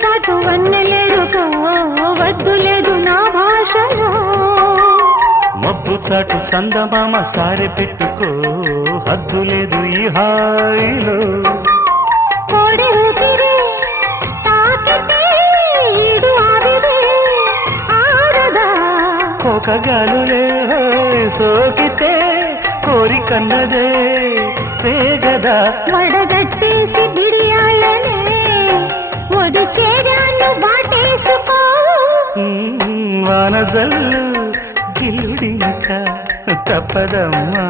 చాటు వన్నెలేరుకో వద్దు లేదు నా భాషలో మబ్బు చాటు చందమామ సారె పెట్టుకో హద్దు లేదు ఈ హాయిలో కోడి ఊపిరి తాకితే ఈడు ఆవిరి ఆరదా కోకగాలులే సోకితే కోరికన్నదే పేగదా వడగట్టేసి బిడియాలనే ఒడి చేరాను వాటేసుకో వానజల్లు గిల్లుడినక తప్పదమ్మా